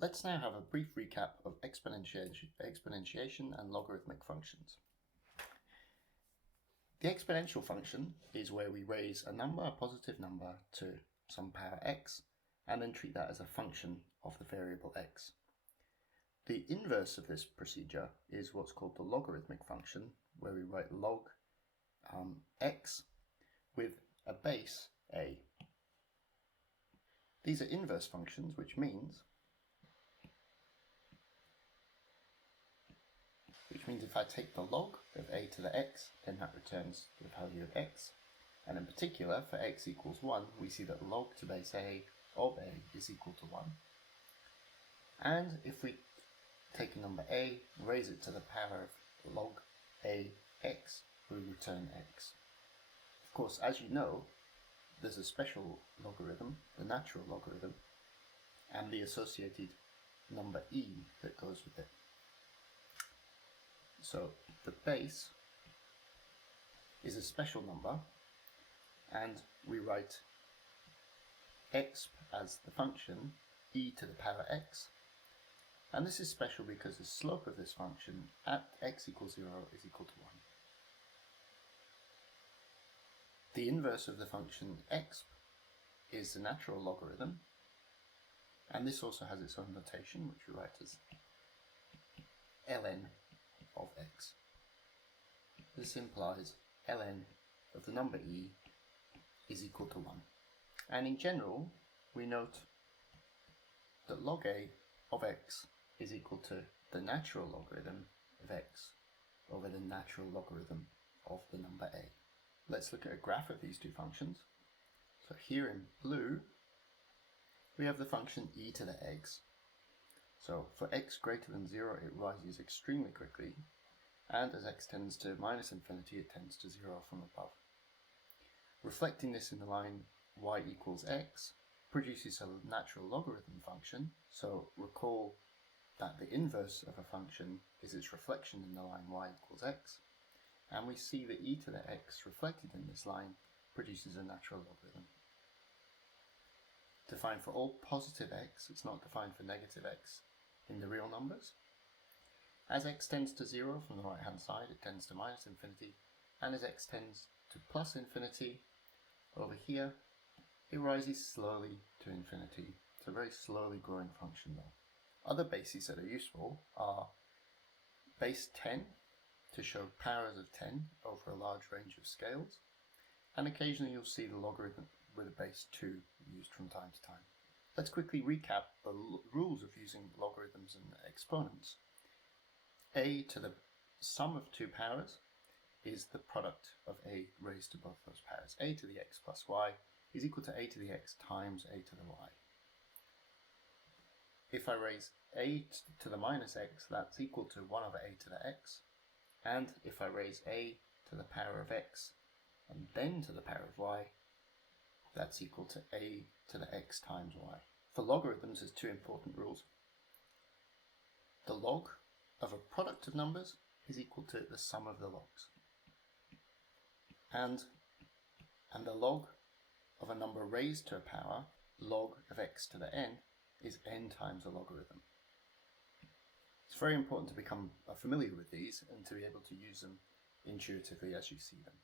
Let's now have a brief recap of exponentiation and logarithmic functions. The exponential function is where we raise a number, a positive number, to some power x, and then treat that as a function of the variable x. The inverse of this procedure is what's called the logarithmic function, where we write log x with a base a. These are inverse functions, which means if I take the log of a to the x, then that returns the value of x. And in particular, for x equals 1, we see that log to base a of a is equal to 1. And if we take a number a, raise it to the power of log a x, we return x. Of course, as you know, there's a special logarithm, the natural logarithm, and the associated number e that goes with it. So the base is a special number, and we write exp as the function e to the power x, and this is special because the slope of this function at x equals 0 is equal to 1. The inverse of the function exp is the natural logarithm, and this also has its own notation, which we write as ln of x. This implies ln of the number e is equal to 1. And in general, we note that log a of x is equal to the natural logarithm of x over the natural logarithm of the number a. Let's look at a graph of these two functions. So here in blue, we have the function e to the x. So for x greater than 0, it rises extremely quickly, and as x tends to minus infinity, it tends to 0 from above. Reflecting this in the line y equals x produces a natural logarithm function, so recall that the inverse of a function is its reflection in the line y equals x, and we see that e to the x reflected in this line produces a natural logarithm. Defined for all positive x, it's not defined for negative x in the real numbers. As x tends to 0 from the right hand side, it tends to minus infinity, and as x tends to plus infinity, over here, it rises slowly to infinity. It's a very slowly growing function though. Other bases that are useful are base 10 to show powers of 10 over a large range of scales, and occasionally you'll see the logarithm with a base 2 used from time to time. Let's quickly recap the rules of using logarithms and exponents. A to the sum of two powers is the product of a raised to both those powers. A to the x plus y is equal to a to the x times a to the y. If I raise a to the minus x, that's equal to 1 over a to the x. And if I raise a to the power of x and then to the power of y, that's equal to a to the x times y. For logarithms, there's two important rules. The log of a product of numbers is equal to the sum of the logs. And the log of a number raised to a power, log of x to the n, is n times a logarithm. It's very important to become familiar with these and to be able to use them intuitively as you see them.